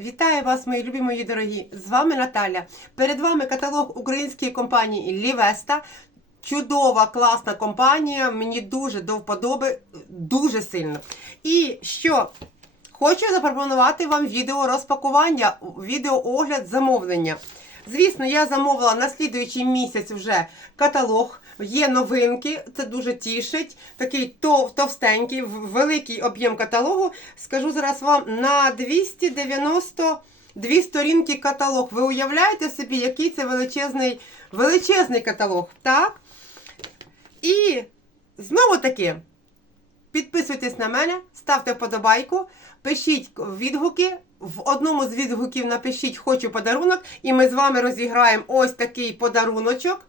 Вітаю вас, мої любі мої дорогі! З вами Наталя. Перед вами каталог української компанії Лівеста. Чудова, класна компанія. Мені дуже до вподоби, дуже сильно. І що? Хочу запропонувати вам відео розпакування, відеоогляд замовлення. Звісно, я замовила на слідуючий місяць вже каталог. Є новинки, це дуже тішить. Такий тов- товстенький, великий об'єм каталогу. Скажу зараз вам на 292 сторінки каталог. Ви уявляєте собі, який це величезний, величезний каталог, так? І знову таки, Підписуйтесь на мене, ставте вподобайку, пишіть відгуки. В одному з відгуків напишіть Хочу подарунок, і ми з вами розіграємо ось такий подаруночок.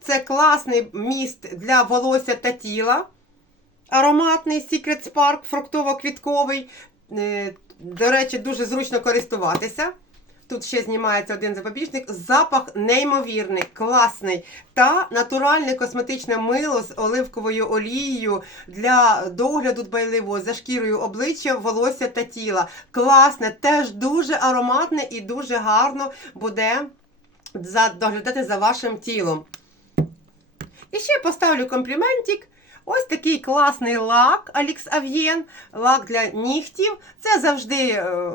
Це класний міст для волосся та тіла. Ароматний Secret Spark, фруктово-квітковий. Е, До речі, дуже зручно користуватися. Тут ще знімається один запобіжник. Запах неймовірний, класний та натуральне косметичне мило з оливковою олією для догляду дбайливого за шкірою обличчя, волосся та тіла. Класне, теж дуже ароматне і дуже гарно буде доглядати за вашим тілом. І ще поставлю компліментик. Ось такий класний лак Алікс Ав'єн, лак для нігтів. Це завжди е,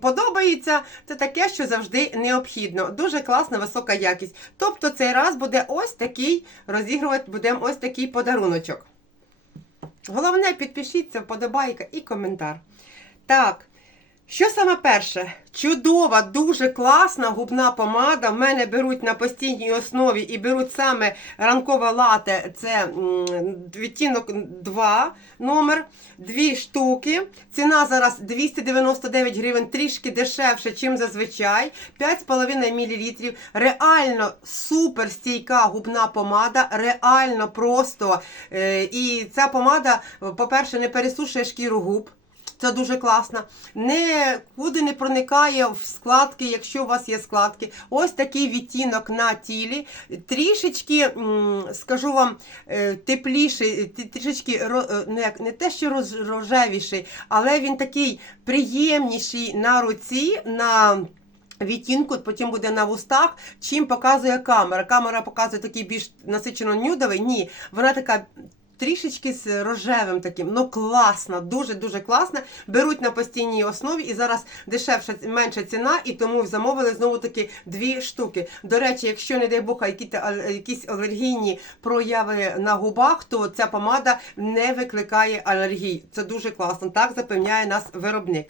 подобається. Це таке, що завжди необхідно. Дуже класна, висока якість. Тобто цей раз буде ось такий, розігрувати будемо ось такий подаруночок. Головне, підпишіться, вподобайка і коментар. Так. Що саме перше? Чудова, дуже класна губна помада. В мене беруть на постійній основі і беруть саме ранкове лате. Це відтінок 2 номер, дві штуки. Ціна зараз 299 гривень, трішки дешевше, ніж зазвичай. 5,5 мл. Реально супер стійка губна помада, реально просто. Е, І ця помада, по-перше, не пересушує шкіру губ. Це дуже класно. Нікуди не проникає в складки, якщо у вас є складки. Ось такий відтінок на тілі. Трішечки, скажу вам, е, тепліший, трішечки е, ну не те, що рожевіший, але він такий приємніший на руці. на... Відтінку потім буде на вустах, чим показує камера. Камера показує такий більш насичено нюдовий. Ні, вона така трішечки з рожевим таким. Ну класно, дуже-дуже класно. Беруть на постійній основі і зараз дешевша, менша ціна, і тому замовили знову таки дві штуки. До речі, якщо, не дай Бог, які- якісь алергійні прояви на губах, то ця помада не викликає алергій. Це дуже класно. Так запевняє нас виробник.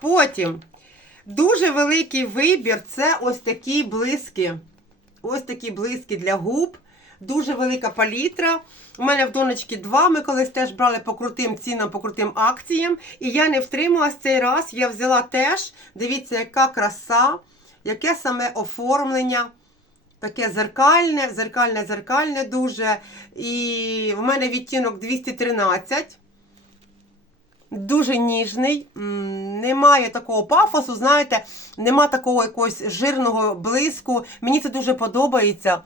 Потім дуже великий вибір це ось такі блиски. Ось такі блиски для губ. Дуже велика палітра. У мене в донечки два. Ми колись теж брали по крутим цінам, по крутим акціям. І я не втрималась цей раз. Я взяла теж. Дивіться, яка краса, яке саме оформлення. Таке зеркальне, зеркальне, зеркальне дуже. І в мене відтінок 213. Дуже ніжний, немає такого пафосу, знаєте, нема такого якогось жирного блиску. Мені це дуже подобається.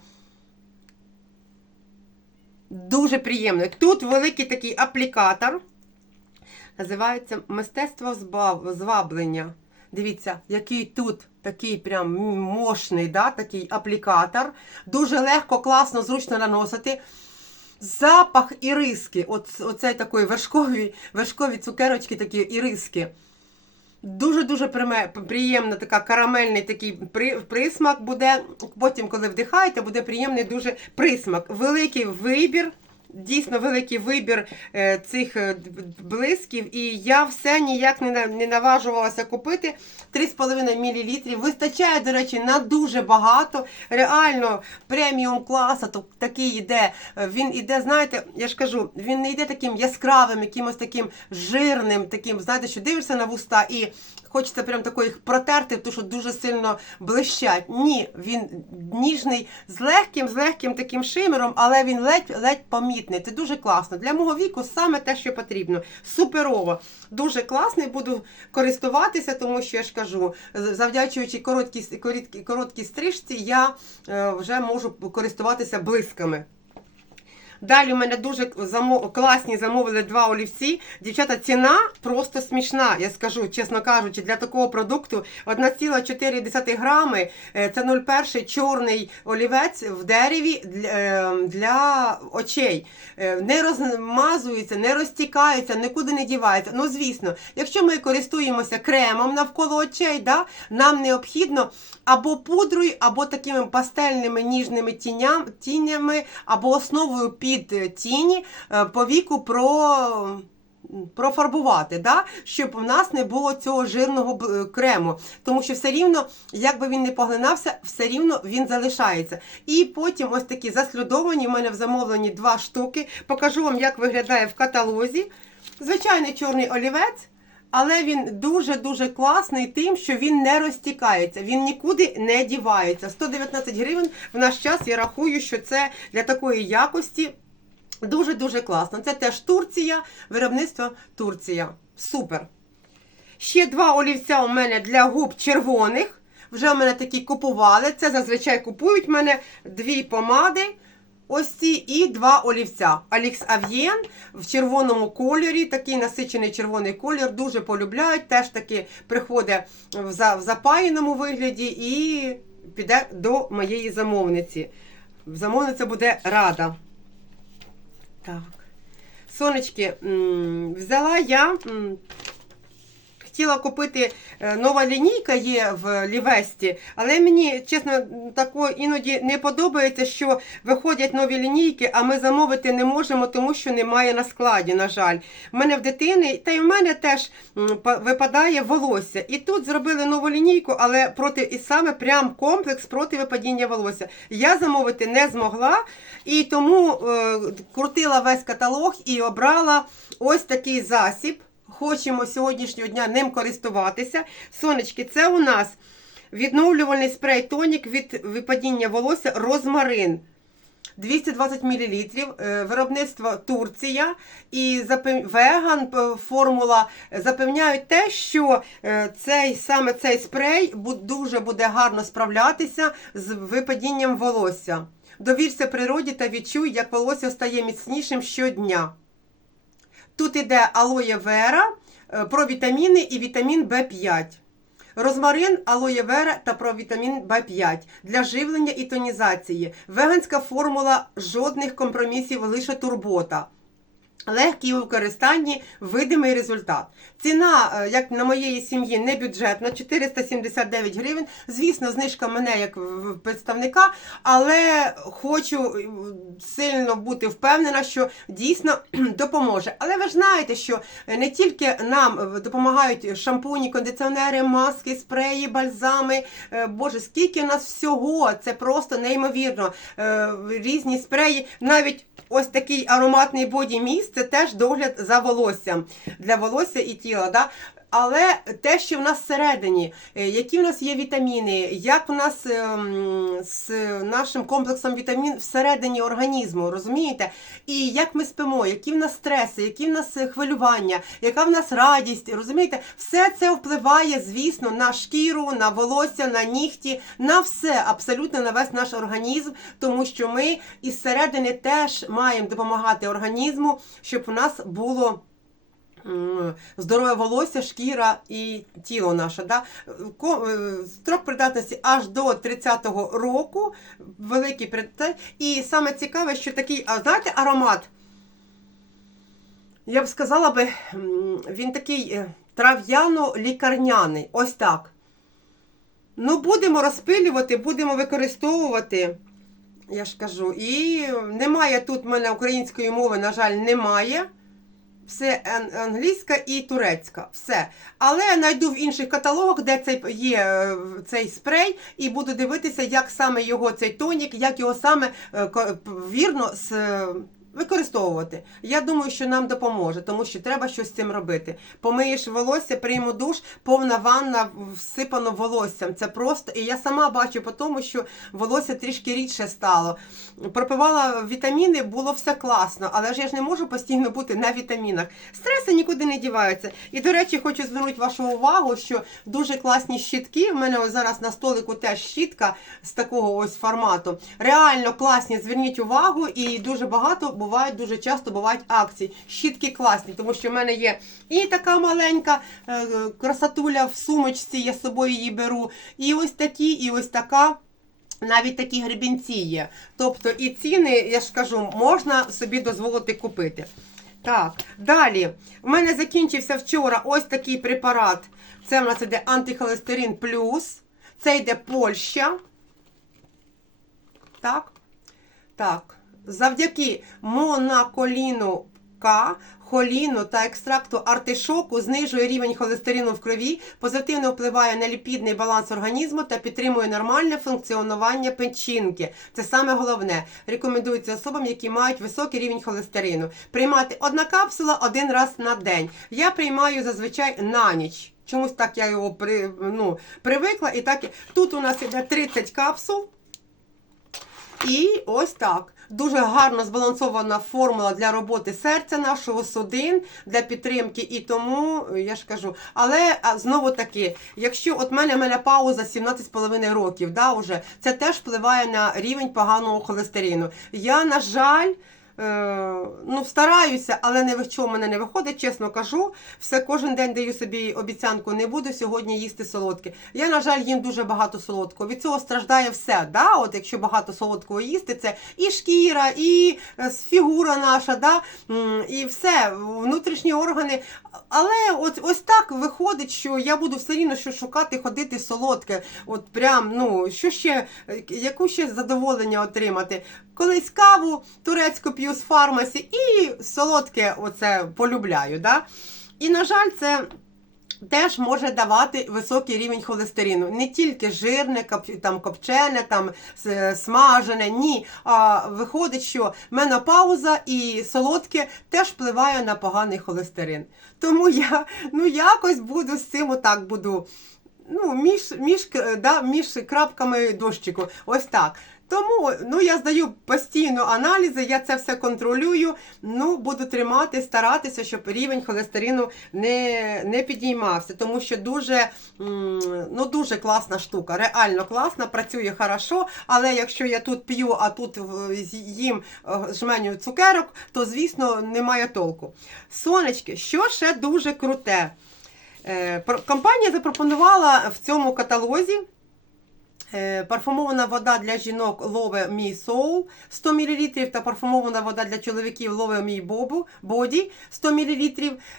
Дуже приємно. Тут великий такий аплікатор. Називається мистецтво зваблення. Дивіться, який тут такий прям мощний, да, такий аплікатор. Дуже легко, класно, зручно наносити. Запах іриски. Оцей такий вершкові, вершкові цукерочки, такі іриски. Дуже-дуже приємна така карамельний такий при- присмак буде. Потім, коли вдихаєте, буде приємний дуже присмак. Великий вибір. Дійсно великий вибір е, цих е, блисків, і я все ніяк не, на- не наважувалася купити. 3,5 мл. Вистачає, до речі, на дуже багато. Реально преміум класу то- такий йде. Е, Він іде, знаєте, я ж кажу, він не йде таким яскравим, якимось таким жирним, таким, знаєте, що дивишся на вуста і хочеться прям тако їх протерти, тому що дуже сильно блищать. Ні, він ніжний, з легким, з легким таким шимером, але він ледь ледь помітний. Це дуже класно. Для мого віку саме те, що потрібно. Суперово. Дуже класний, буду користуватися, тому що я ж кажу, завдячуючи короткій, короткій, короткій стрижці, я е, вже можу користуватися блисками. Далі у мене дуже замо- класні замовили два олівці. Дівчата, ціна просто смішна, я скажу, чесно кажучи, для такого продукту 1,4 грами. е, Це 01 чорний олівець в дереві для, е, для очей. Е, Не розмазується, не розтікається, нікуди не дівається. Ну, звісно, якщо ми користуємося кремом навколо очей, да, нам необхідно або пудрою, або такими пастельними ніжними тіням, тінями, або основою під е, тіні е, по віку про. Профарбувати, да? щоб у нас не було цього жирного крему. Тому що все рівно, як би він не поглинався, все рівно він залишається. І потім ось такі заслюдовані, в мене в замовленні два штуки. Покажу вам, як виглядає в каталозі. Звичайний чорний олівець. Але він дуже-дуже класний тим, що він не розтікається, він нікуди не дівається. 119 гривень в наш час я рахую, що це для такої якості дуже-дуже класно. Це теж Турція, виробництво Турція. Супер. Ще два олівця у мене для губ червоних. Вже у мене такі купували. Це зазвичай купують в мене дві помади. Ось ці і два олівця. Алікс Ав'єн в червоному кольорі, такий насичений червоний колір, дуже полюбляють. Теж таки приходить в запаяному вигляді і піде до моєї замовниці. Замовниця буде рада. Так. Сонечки, взяла я. Хотіла купити е, нова лінійка є в Лівесті, але мені, чесно, тако іноді не подобається, що виходять нові лінійки, а ми замовити не можемо, тому що немає на складі, на жаль. У мене в дитини, та й в мене теж випадає волосся. І тут зробили нову лінійку, але проти і саме прям комплекс проти випадіння волосся. Я замовити не змогла, і тому е, крутила весь каталог і обрала ось такий засіб. Хочемо сьогоднішнього дня ним користуватися. Сонечки, це у нас відновлювальний спрей тонік від випадіння волосся розмарин. 220 мл, е, виробництво Турція і веган формула запевняють те, що е, цей саме цей спрей дуже буде гарно справлятися з випадінням волосся. Довірся природі та відчуй, як волосся стає міцнішим щодня. Тут іде алоє вера, е, про вітаміни і вітамін В5. Розмарин, алоє вера та провітамін В5 для живлення і тонізації. Веганська формула жодних компромісів, лише турбота. Легкий у використанні, видимий результат. Ціна, е, як на моєї сім'ї, не бюджетна, 479 гривень. Звісно, знижка мене як представника, але хочу е, сильно бути впевнена, що дійсно допоможе. Але ви ж знаєте, що не тільки нам е, допомагають шампуні, кондиціонери, маски, спреї, бальзами. Боже, скільки нас всього! Це просто неймовірно. Різні спреї, навіть. Ось такий ароматний боді міст це теж догляд за волоссям для волосся і тіла. Да? Але те, що в нас всередині, е, які в нас є вітаміни, як в нас ем, з нашим комплексом вітамін всередині організму, розумієте? І як ми спимо, які в нас стреси, які в нас е, хвилювання, яка в нас радість, розумієте? Все це впливає, звісно, на шкіру, на волосся, на нігті, на все, абсолютно на весь наш організм, тому що ми із середини теж маємо допомагати організму, щоб у нас було. М, Здорове волосся, шкіра і тіло наше. Да? Е, Строк придатності аж до 30-го року. Великий пріоритет. І саме цікаве, що такий, а знаєте, аромат. Я б сказала би, він такий е, трав'яно-лікарняний. Ось так. Ну, будемо розпилювати, будемо використовувати. Я ж кажу, і немає тут в мене української мови, на жаль, немає. Все англійська і турецька. Все. Але знайду в інших каталогах, де цей є е, цей спрей, і буду дивитися, як саме його цей тонік, як його саме е, вірно з. Використовувати. Я думаю, що нам допоможе, тому що треба щось з цим робити. Помиєш волосся, прийму душ, повна ванна всипано волоссям. Це просто. І я сама бачу по тому, що волосся трішки рідше стало. Пропивала вітаміни, було все класно, але ж я ж не можу постійно бути на вітамінах. Стреси нікуди не діваються. І, до речі, хочу звернути вашу увагу, що дуже класні щітки. У мене ось зараз на столику теж щітка з такого ось формату. Реально класні, зверніть увагу, і дуже багато бувають дуже часто бувають акції. Щітки класні, тому що в мене є і така маленька е, красотуля в сумочці, я з собою її беру. І ось такі, і ось така. Навіть такі гребінці є. Тобто і ціни, я ж кажу, можна собі дозволити купити. Так, далі. У мене закінчився вчора ось такий препарат. Це в нас іде антихолестерин плюс. Це йде Польща. Так. Так. Завдяки монаколіну К, холіну та екстракту артишоку знижує рівень холестерину в крові, позитивно впливає на ліпідний баланс організму та підтримує нормальне функціонування печінки. Це саме головне. Рекомендується особам, які мають високий рівень холестерину. Приймати одна капсула один раз на день. Я приймаю зазвичай на ніч. Чомусь так я його при, ну, привикла. І так тут у нас іде 30 капсул. І ось так. Дуже гарно збалансована формула для роботи серця нашого судин, для підтримки. І тому я ж кажу, але знову таки, якщо от мене мене пауза 17,5 років, да, уже, це теж впливає на рівень поганого холестерину. Я, на жаль. Е, ну, стараюся, але не в чому мене не виходить, чесно кажу. Все кожен день даю собі обіцянку, не буду сьогодні їсти солодке. Я, на жаль, їм дуже багато солодкого. Від цього страждає все. Да? От якщо багато солодкого їсти, це і шкіра, і е, фігура наша, да? І все, внутрішні органи. Але от ось так виходить, що я буду все рівно що шукати, ходити солодке. От прям, ну, що ще, е, яку ще задоволення отримати. Колись каву турецьку п'ю з фармасі і солодке оце полюбляю. Да? І, на жаль, це. Теж може давати високий рівень холестерину. Не тільки жирне, там, копчене, там, смажене, ні. А виходить, що менопауза і солодке теж впливає на поганий холестерин. Тому я ну, якось буду з цим отак буду ну, між, між, да, між крапками дощику. Ось так. Тому ну, я здаю постійно аналізи, я це все контролюю. Ну, буду тримати, старатися, щоб рівень холестерину не, не підіймався. Тому що дуже, ну, дуже класна штука, реально класна, працює хорошо. Але якщо я тут п'ю, а тут їм е, жменю цукерок, то звісно немає толку. Сонечки, що ще дуже круте. Е, Компанія запропонувала в цьому каталозі е, парфумована вода для жінок Лове Мій Soul 100 мл та парфумована вода для чоловіків Лове Мій Body 100 мл.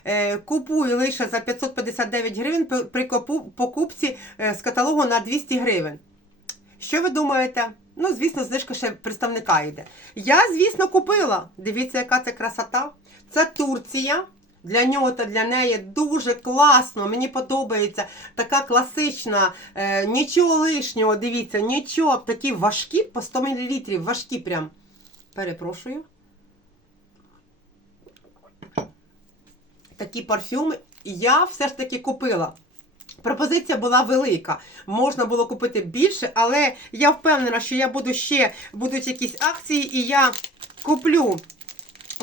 Е, Купуй лише за 559 гривень при- покупці з каталогу на 200 гривень. Що ви думаєте? Ну, звісно, знижка ще представника йде. Я, звісно, купила. Дивіться, яка це красота. Це Турція. Для нього та для неї дуже класно. Мені подобається така класична, е, нічого лишнього. Дивіться, нічого. Такі важкі по 100 мл. Важкі прям. Перепрошую. Такі парфюми я все ж таки купила. Пропозиція була велика. Можна було купити більше, але я впевнена, що я буду ще будуть якісь акції, і я куплю.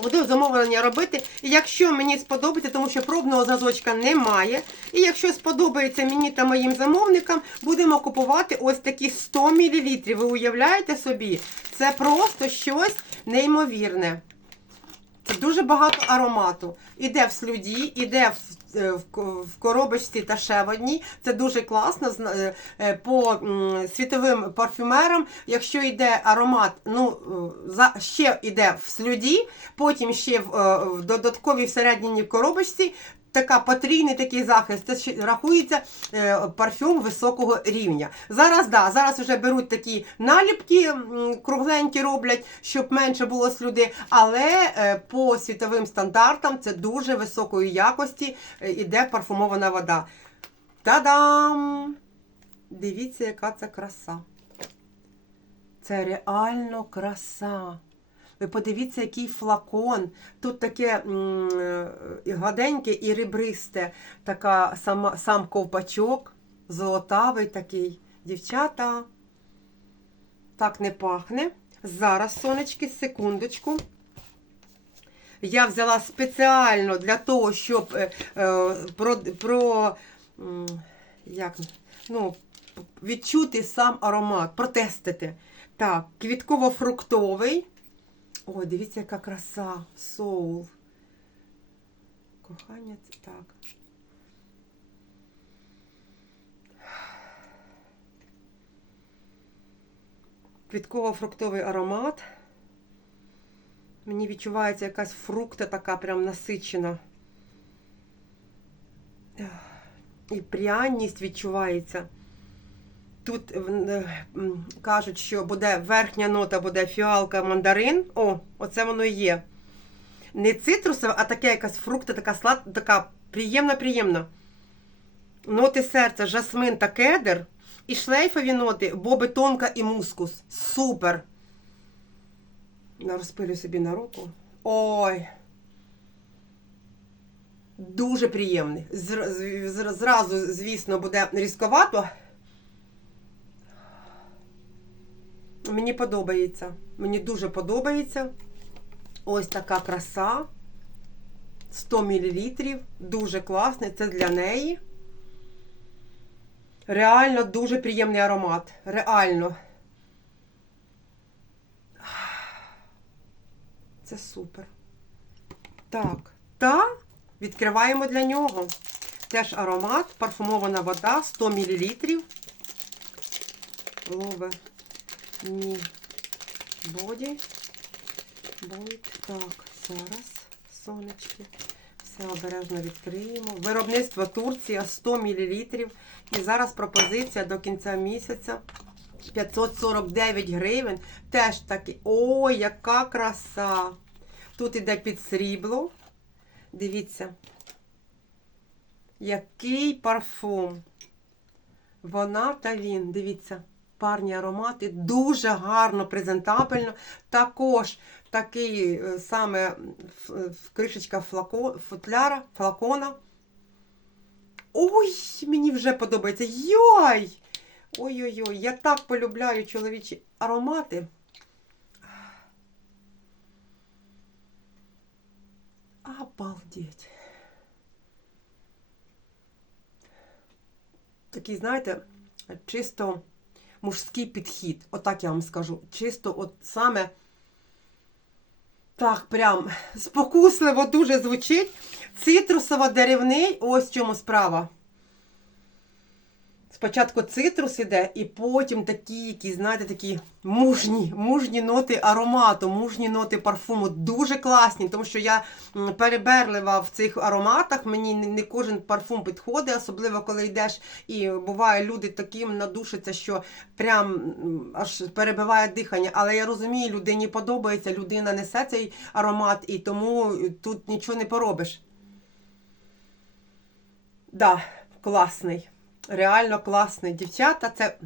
Буду замовлення робити. І якщо мені сподобається, тому що пробного зразочка немає. І якщо сподобається мені та моїм замовникам, будемо купувати ось такі 100 мл. Ви уявляєте собі? Це просто щось неймовірне. Дуже багато аромату. Іде в слюді, іде в, е, в, в коробочці та ще в одній. Це дуже класно е, е, по світовим парфюмерам. Якщо йде аромат, ну за ще йде в слюді, потім ще в, в додатковій всередині коробочці. Така потрійний такий захист, це рахується е, парфюм високого рівня. Зараз да, зараз вже беруть такі наліпки кругленькі роблять, щоб менше було слюди, але е, по світовим стандартам це дуже високої якості е, іде парфумована вода. Та-дам! Дивіться, яка це краса. Це реально краса. Ви подивіться, який флакон. Тут таке е, і гладеньке і ребристе, така сама, сам ковпачок, золотавий такий. Дівчата, так не пахне. Зараз, сонечки, секундочку. Я взяла спеціально для того, щоб е, е, про, про як, ну, відчути сам аромат, протестити. Так, квітково-фруктовий. Ой, дивіться, яка краса. Соул. Кохання, це так. Квітково-фруктовий аромат. Мені відчувається якась фрукта така прям насичена. І пряність відчувається. Тут е, кажуть, що буде верхня нота, буде фіалка мандарин. О, оце воно і є. Не цитрусове, а таке якась фрукта, така слад, така приємна-приємна. Ноти серця, жасмин та кедр. І шлейфові ноти, боби тонка і мускус. Супер. Розпилю собі на руку. Ой. Дуже приємний. Зразу, звісно, буде різковато. Мені подобається. Мені дуже подобається. Ось така краса. 100 мл. Дуже класний. Це для неї. Реально дуже приємний аромат. Реально. Це супер. Так. Та відкриваємо для нього. Теж аромат, парфумована вода, 100 мл. Лове боді. Бойт. Так, зараз, сонечки. Все обережно відкриємо. Виробництво Турція 100 мл. І зараз пропозиція до кінця місяця. 549 гривень. Теж таки. Ой, яка краса! Тут іде під срібло. Дивіться. Який парфум. Вона та він. Дивіться. Парні аромати. Дуже гарно, презентабельно. Також такий е, саме ф- кришечка флако, футляра, флакона. Ой, мені вже подобається. Йой! Ой-ой-ой, я так полюбляю чоловічі аромати. Обалдеть. Такий, знаєте, чисто мужський підхід. Отак я вам скажу. Чисто, от саме так, прям спокусливо дуже звучить. Цитрусово-деревний, ось в чому справа. Спочатку цитрус іде, і потім такі, які, знаєте, такі мужні, мужні ноти аромату, мужні ноти парфуму. Дуже класні, тому що я переберлива в цих ароматах. Мені не, кожен парфум підходить, особливо коли йдеш, і буває, люди таким надушаться, що прям аж перебиває дихання. Але я розумію, людині подобається, людина несе цей аромат, і тому тут нічого не поробиш. Да, класний. Реально класний. Дівчата, це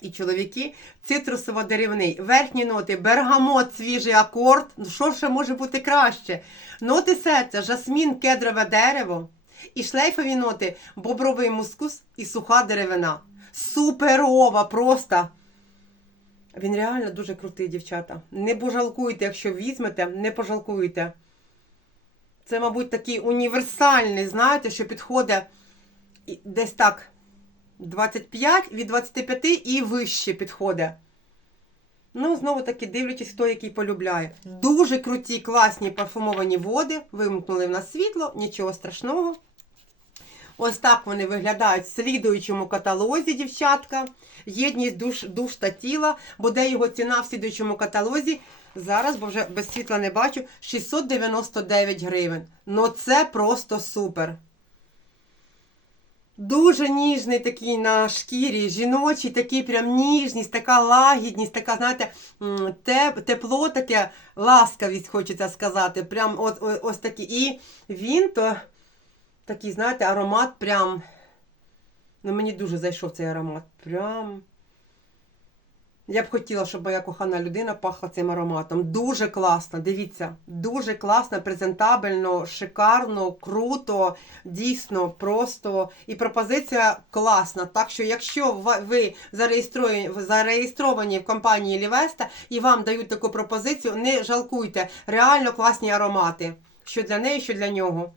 і чоловіки. Цитрусово-деревний. Верхні ноти, бергамот, свіжий акорд. Ну що ще може бути краще? Ноти серця, жасмін, кедрове дерево. І шлейфові ноти, бобровий мускус і суха деревина. Суперова, просто. Він реально дуже крутий, дівчата. Не пожалкуйте, якщо візьмете, не пожалкуйте. Це, мабуть, такий універсальний, знаєте, що підходить десь так 25, від 25 і вище підходить. Ну, знову таки, дивлячись, хто який полюбляє. Дуже круті, класні парфумовані води. Вимкнули в нас світло, нічого страшного. Ось так вони виглядають в слідуючому каталозі, дівчатка. Єдність душ, душ та тіла. Буде його ціна в слідуючому каталозі. Зараз, бо вже без світла не бачу, 699 гривень. Ну це просто супер. Дуже ніжний такий на шкірі, жіночий, такий прям ніжність, така лагідність, така, знаєте, теп, тепло таке, ласкавість, хочеться сказати. Прям от, ось такий. І він то такий, знаєте, аромат прям. Ну, мені дуже зайшов цей аромат. Прям. Я б хотіла, щоб моя кохана людина пахла цим ароматом. Дуже класно, дивіться, дуже класно, презентабельно, шикарно, круто, дійсно, просто. І пропозиція класна. Так що, якщо ви зареєстровані, в компанії Лівеста і вам дають таку пропозицію, не жалкуйте. Реально класні аромати. Що для неї, що для нього.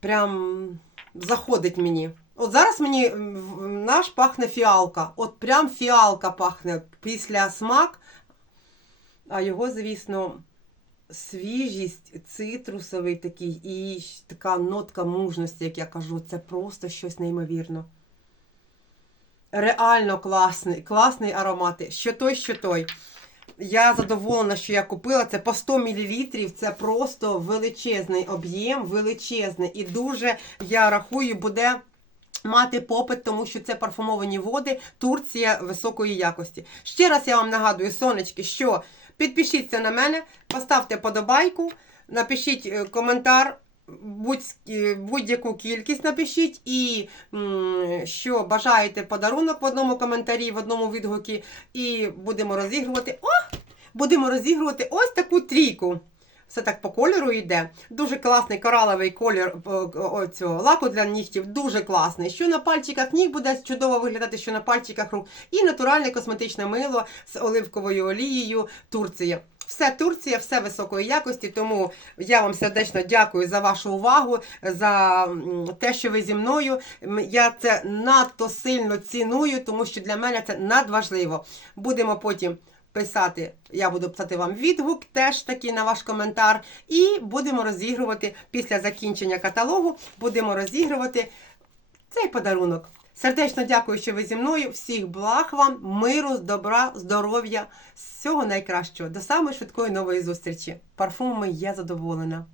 Прям заходить мені. От зараз мені наш пахне фіалка. От прям фіалка пахне після смак. а його, звісно, свіжість, цитрусовий такий і така нотка мужності, як я кажу, це просто щось неймовірно. Реально класний, класний аромат. Що той, що той. Я задоволена, що я купила. Це по 100 мл. Це просто величезний об'єм, величезний. І дуже, я рахую, буде мати попит, тому що це парфумовані води, Турція високої якості. Ще раз я вам нагадую, сонечки, що підпишіться на мене, поставте подобайку, напишіть е, коментар. Е, будь-яку кількість напишіть і що бажаєте подарунок в одному коментарі, в одному відгукі, і будемо розігрувати. О! Будемо розігрувати ось таку трійку. Все так по кольору йде. Дуже класний кораловий колір е, о, цього лаку для нігтів. Дуже класний. Що на пальчиках ніг буде чудово виглядати, що на пальчиках рук. І натуральне косметичне мило з оливковою олією Турція. Все Турція, все високої якості. Тому я вам сердечно дякую за вашу увагу, за те, що ви зі мною. Я це надто сильно ціную, тому що для мене це надважливо. Будемо потім писати, я буду писати вам відгук, теж таки на ваш коментар. І будемо розігрувати після закінчення каталогу, будемо розігрувати цей подарунок. Сердечно дякую, що ви зі мною. Всіх благ вам, миру, добра, здоров'я, всього найкращого. До самої швидкої нової зустрічі. Парфумами я задоволена.